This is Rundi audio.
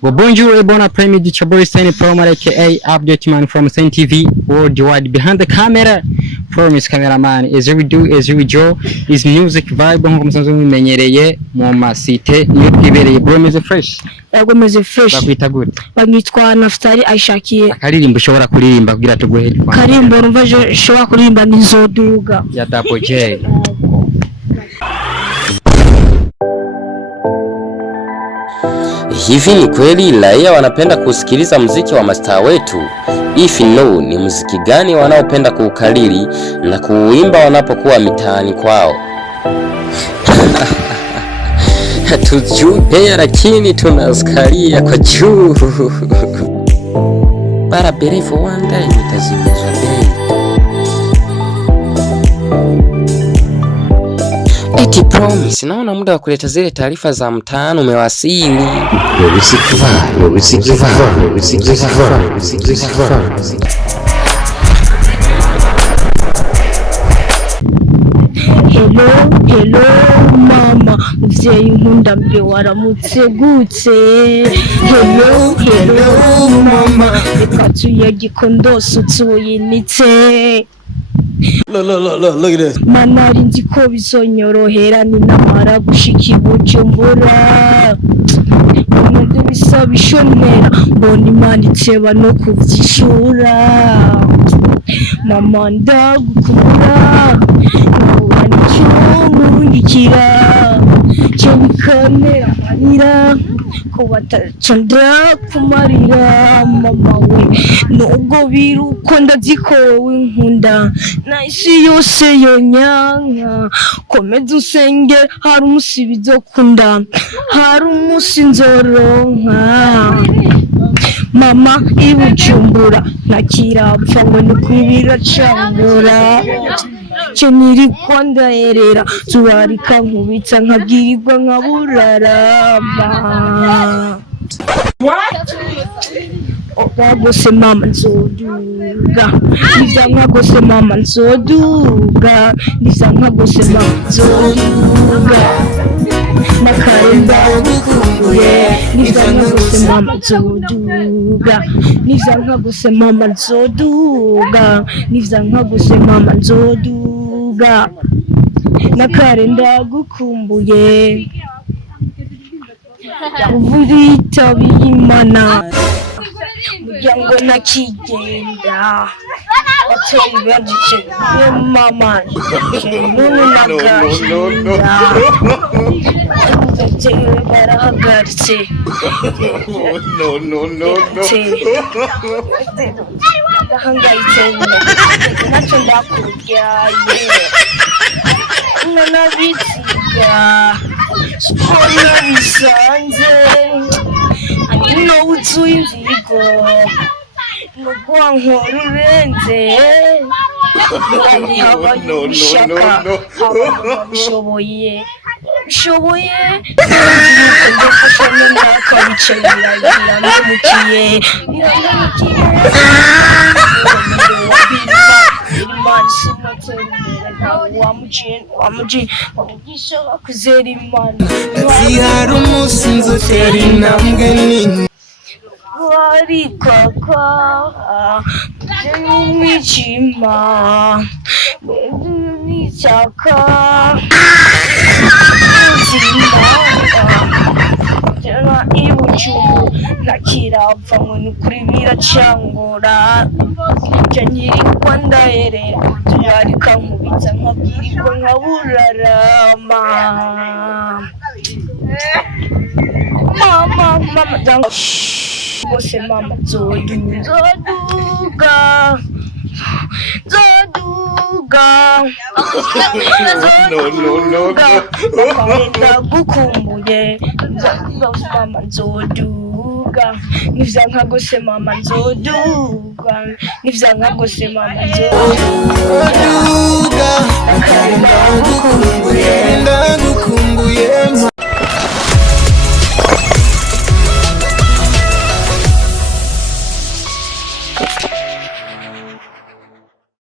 Well, bonjour et bon après-midi, it's your boy Sani Promo aka Update Man from Sen TV worldwide. Behind the camera, from his cameraman, as we do, as we Joe, his music vibe, nko musanzwe mumenyereye mu masite niyo twibereye. Bro, meze fresh? Yego meze fresh. Bakwita gute? Banyitwa Naftali Aishakiye. Akaririmbo ushobora kuririmba kugira tuguhe. Karimbo numva ushobora kuririmba Nizoduga ya Double J. Hivi ni kweli raia wanapenda kusikiliza muziki wa mastaa wetu? If no, ni muziki gani wanaopenda kuukariri na kuuimba wanapokuwa mitaani kwao? Hatujui lakini tunasikalia kwa juu. Bara bere for one day nitazimizwa bei. Eti promise, naona muda wa kuleta zile taarifa za mtaani umewasili. Hello mama, mvyeyi nkunda mbe waramutse gute? Hello mama, reka tuyagikondose utuyinitse. Look at this. Manari nzi ko bizonyorohera ninamara gushika i Bujumbura. None bisaba ishonera mbona Imana itseba no kuvyishura. Mama ndagukunda nubana icyungukira cyo bikanera amarira ko batacondra kumarira. Mama we nubwo biruko ndazikowe nkunda na isi yose yonyanka. Komeza usenge hari umusi bizokunda, hari umusi nzoronka. Mama i Bujumbura ntakirapfa ngo nikwibira cangura. Cyo nirikwa ndaherera zubarika nkubitsa nkabwirirwa nkaburarama. Wagose mama nzoduga, nivyanka gose mama nzoduga, nivyanka gose mama nzoduga. Nakarenda gukumbuye, nivyanka gose mama nzoduga, nivyanka gose mama nzoduga, nivyanka gose mama nzoduga. Nakarenda gukumbuye, uvurita biyimana muryango nakigenda batari banjije mama none nagahinda barahagaritse. Ndahangayitse nacyo ndakuryaye nanabitsiga siporo bisanze anino wuzuye inzigo n'ubwonko rurenze. Kandi habaye ubishaka bishoboye ndafasha n'indaka bice biramukiye Imana sinatera imbere ntawe wamuciye wamugisha kuzera Imana. Zihari umunsi nzotera intambwe nini wari kaka n'umwijima n'icyaka ubuzima jana i Bujumbura ntakirapfa ngo ni ukuri biracangura. Cyo nyirirwa ndaherera tuyarika nkubitsa nkabwirirwa nkaburarama. Mama gose mama nzoduga ndagukumbuye gose mama nzoduga, nivyanka gose mama nzoduga, nivyanka gose mama nzoduga.